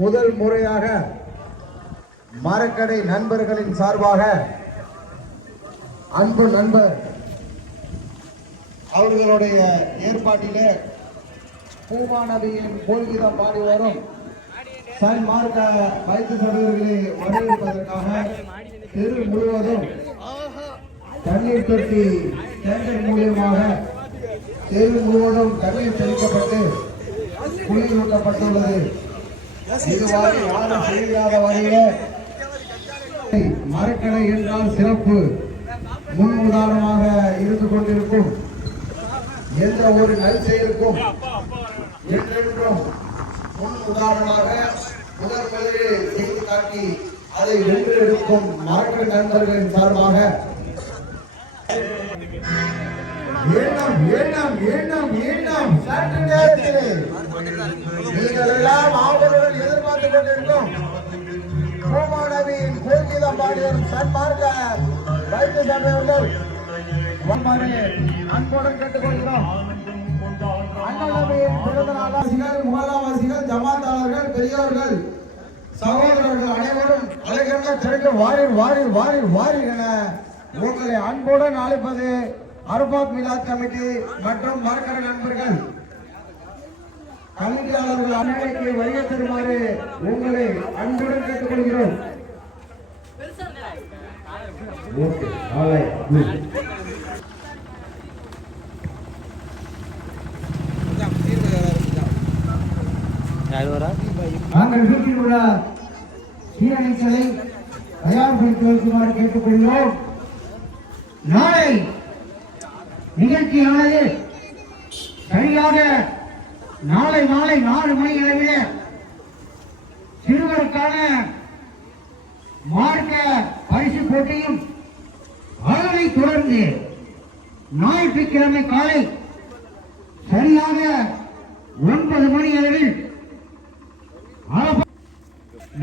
முதல் முறையாக மரக்கடை நண்பர்களின் சார்பாக அன்பு நண்பர் அவர்களுடைய ஏற்பாட்டிலே பூமாநதியின் கோல்கீதம் பாடி வரும் சன்மார்க்க வைத்து சபைகளை வரவேற்பதற்காக தெரு முழுவதும் தண்ணீர் தொட்டி டேங்கர் மூலியமாக தெரு முழுவதும் தண்ணீர் தெளிக்கப்பட்டு குளிரூட்டப்பட்டுள்ளது. இதுவரை யாரும் செய்யாத வகையிலே மரக்கடை என்றால் சிறப்பு முன் உதாரணமாக இருந்து கொண்டிருக்கும். எந்த ஒரு நல் செயலுக்கும் என்றென்றும் முன் உதாரணமாக முதல் முதலில் செய்து காட்டி அதை வென்றெடுக்கும் மரக்கடை நண்பர்களின் சார்பாக சற்று நேரத்திலே நீங்கள் எல்லாம் ஆவலுடன் எதிர்பார்த்துக் கொண்டிருக்கும் பூமாநதியின் கோல்கீதம் பாடியும் சன்மார்க்க வைத்து சபையவர்கள் அன்புடன் கேட்டுக்கொள்கிறோம். அண்ணாநதியின் பிறந்த நாளாசிகள், முகலாவாசிகள், ஜமாத்தாளர்கள், பெரியோர்கள், சகோதரர்கள் அனைவரும் அழைக்கின்ற திரண்டு வாரில் வாரில் வாரில் வாரில் என உங்களை அன்புடன் அழைப்பது அரபாத் மிலாத் கமிட்டி மற்றும் மரக்கடை நண்பர்கள். கல்வியாளர்கள் அன்னைக்கு வருகை தருமாறு உங்களை அன்புடன் கேட்டுக்கொள்கிறோம். நாங்கள் வீட்டில் உள்ள சீரணிகளை தயார்படுத்தி வைக்குமாறு கேட்டுக்கொள்கிறோம். நாளை நிகழ்ச்சியானது சரியாக நாளை மாலை 4 மணி அளவில் சிறுவருக்கான மார்க்க பரிசு போட்டியும், அதனை தொடர்ந்து ஞாயிற்றுக்கிழமை காலை சரியாக 9 மணி அளவில்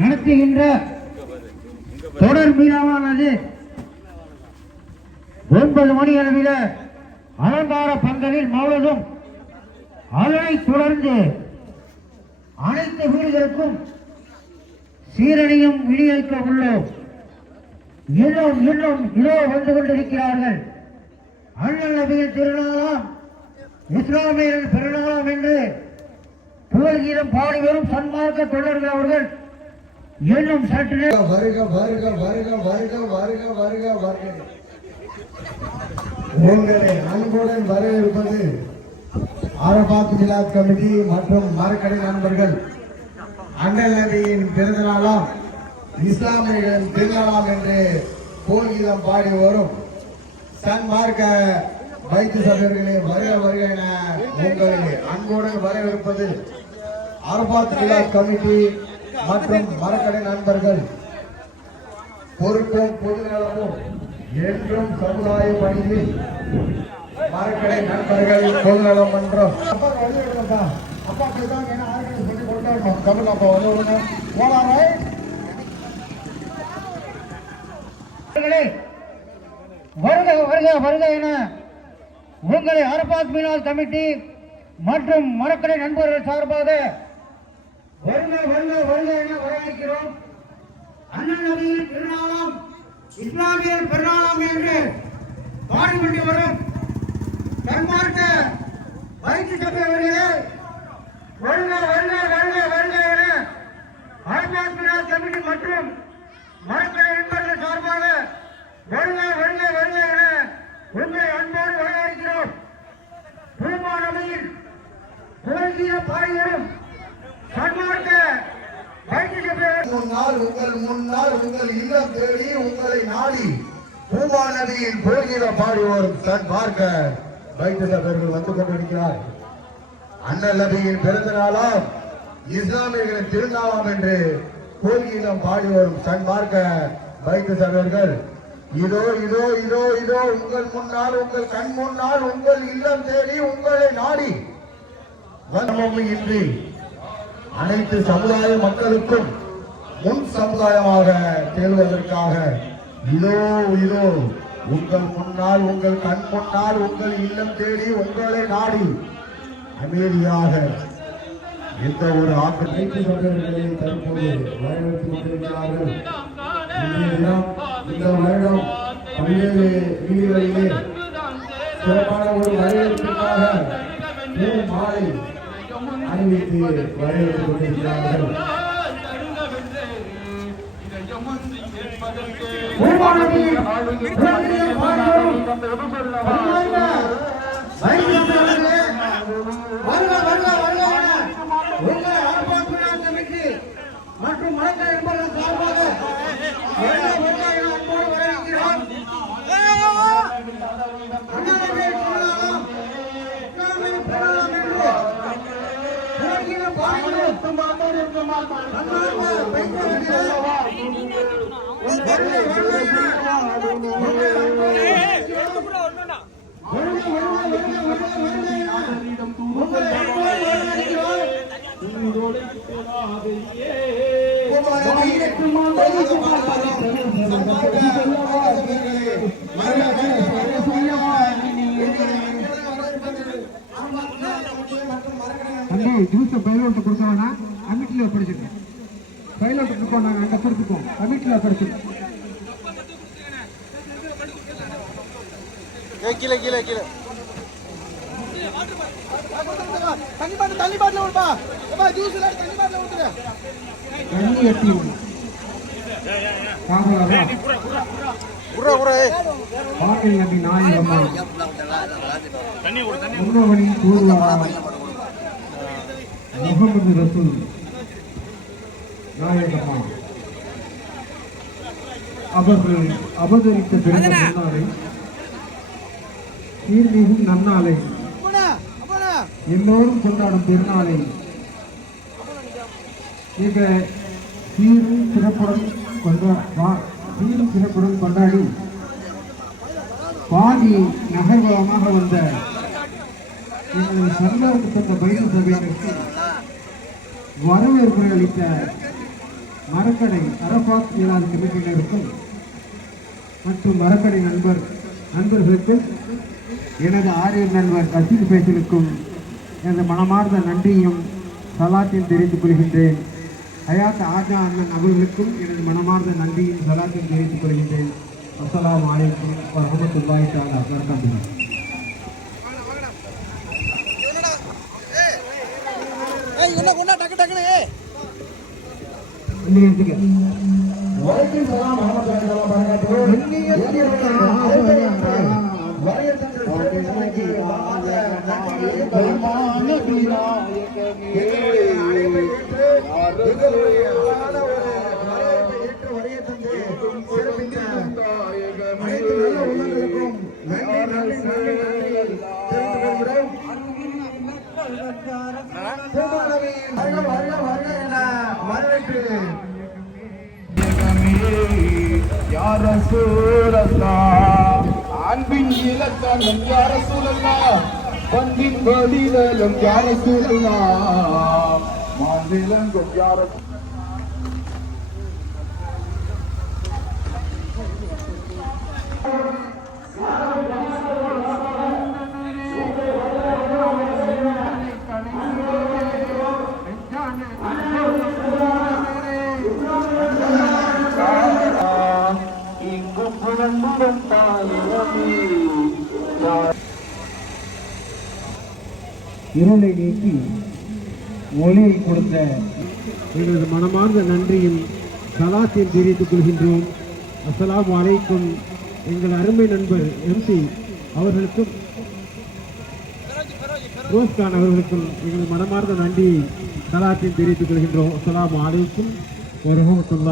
நடத்துகின்ற தொடர் மீளானது 9 மணி அளவில் அலங்கார பந்தலில் மௌலதும், அதனை தொடர்ந்து அனைத்து வீடுகளுக்கும் சீரணியும் விநியோகிக்க உள்ளோம். இன்னும் இதோ வந்து கொண்டிருக்கிறார்கள். அண்ணல் நபிகள் திருநாளாம், இஸ்லாமியர்கள் பெருநாளாம் என்று புகழ்கீதம் பாடி வரும் சன்மார்க்க தொண்டர்கள் அவர்கள் இன்னும் சற்று வருக வருக வருக வருக வருக வருக வருக உங்களை அன்புடன் வரவேற்பது அரபாத் மிலாத் கமிட்டி மற்றும் மரக்கடை நண்பர்கள். அண்ணல் நபியின் பிறந்த நாளாம், இஸ்லாமியர்களின் திருநாளாம் என்று கோல்கீதம் பாடி வரும் சன்மார்க்க வைத்து சபையர்களே வருக வருக என உங்களை அன்புடன் வரவேற்பது அரபாத் மிலாத் கமிட்டி மற்றும் மரக்கடை நண்பர்கள். பொறுப்பும் பொதுநலமும் என்றும் சமுதாய பணியில் மரக்கடை நண்பர்கள் பொதுநலம் மன்றம். அப்பா சொல்லி கொடுத்தா தமிழ் அப்பா வந்து வருக வருக வருக என உங்களை அரபாத் மிலாத் கமிட்டி மற்றும் மரக்கடை நண்பர்கள் சார்பாக வருக வருக வருக என வரவேற்கிறோம். அண்ணல் நபியின் திருநாளாம், இஸ்லாமியர் பெருநாளாம் என்று பாடிக்கொண்டு வரும் சன்மார்க்க வைத்து சபை அவர்களே வருக வருக வருக வருக என அரபாத் மிலாத் கமிட்டி மற்றும் மரக்கடை நண்பர்கள் சார்பாக வருக வருக வருக என உங்களை அன்போடு வரவேற்கிறோம். பூமாநதியில் கோல்கீதம் பாடி வரும் சன்மார்க்க வைத்து சபை உங்கள் முன்னால் உங்கள் இல்லம் தேடி உங்களை நாடி பூமாநதியில் கோல்கீதம் பாடி வரும் சன்மார்க்க வைத்து சபையர்கள் வந்து கொண்டிருக்கிறார். அண்ணல் நபியின் பிறந்த நாளாம், இஸ்லாமியர்களின் திருநாளாம் என்று கோல்கீதம் பாடி வரும் சன்மார்க்க வைத்து சபையர்கள் இதோ இதோ இதோ இதோ உங்கள் முன்னால் உங்கள் கண் முன்னால் உங்கள் இல்லம் தேடி உங்களை நாடி இன்றி அனைத்து சமுதாய மக்களுக்கும் முன் சமுதாயமாக தேர்வதற்காக இதோ இதோ உங்கள் முன்னால் உங்கள் கண் முன்னால் உங்கள் இல்லம் தேடி உங்களை நாடி அமைதியாக எந்த ஒரு ஆக்கங்களை தற்போது வரவேற்று கொண்டிருக்கிறார்கள். இந்த வருடம் பல்வேறு வீடுகளிலே சிறப்பான ஒரு வரவேற்பிற்காக மாலை அறிவித்து வரவேற்றுக் கொண்டிருக்கிறார்கள். மற்றும் மரக்கடை என்பவர்கள் சார்பாக ஜூஸை பயிலோட்டு கொடுத்தோம்னா கமிட்டியில் படிச்சிருக்கோம். பயிலோட்டு கொடுப்போம், நாங்கள் அங்கே படிச்சுப்போம், கமிட்டியில் படிச்சிருக்கோம். கீழே கீழே கீழே தண்ணி பாட்டில் விடுப்பா, ஜூஸ் தண்ணி பாட்டில் விட்டுரு. தண்ணி எட்டி பாட்டில் நம்பி நாயகம்மா முன்னவனி முகமது ரசூல் நாயகம்மா அவர்கள் அவதரித்த பிறந்த நன்னாளை சீர்மிகும் நன்னாளை எல்லோரும் கொண்டாடும் திருநாளை மிக சீரும் சிறப்புடன் கொண்டாடி பாதி நகர்வலமாக வந்த எங்களது சர்வாவுக்கு தந்த பயிர் சபையினருக்கு வரவேற்புரை அளித்த மரக்கடை அரபாத் மேலாண் கமிட்டியினருக்கும் மற்றும் மரக்கடை நண்பர்களுக்கும் எனது ஆரியர் நண்பர் ரசீது பேசலுக்கும் எனது மனமார்ந்த நன்றியும் சலாத்தையும் தெரிவித்துக் கொள்கின்றேன். ஹயாத் ஆஜா அண்ணன் அவர்களுக்கும் எனது மனமார்ந்த நன்றியும் சலாத்தையும் தெரிவித்துக் கொள்கின்றேன். அஸ்ஸலாமு அலைக்கும் வரஹ்மத்துல்லாஹி தஆலா வபரகாத்துஹு. அன்பின் இலக்கணம் யா ரசூலல்லாஹ், பண்பின் வழிதலும் யா ரசூலல்லாஹ், மாநிலங்கும் யா ரசூலல்லாஹ். இருளை நீக்கி ஒளியை கொடுத்த எங்களது மனமார்ந்த நன்றியும் சலாத்தையும் தெரிவித்துக் கொள்கின்றோம். அஸ்ஸலாமு அலைக்கும். எங்கள் அருமை நண்பர் எம்பி அவர்களுக்கும் ரோஸ்கான் அவர்களுக்கும் எங்கள் மனமார்ந்த நன்றியை சலாத்தையும் தெரிவித்துக் கொள்கின்றோம். அஸ்ஸலாமு அலைக்கும் வரஹ்மத்துல்லாஹி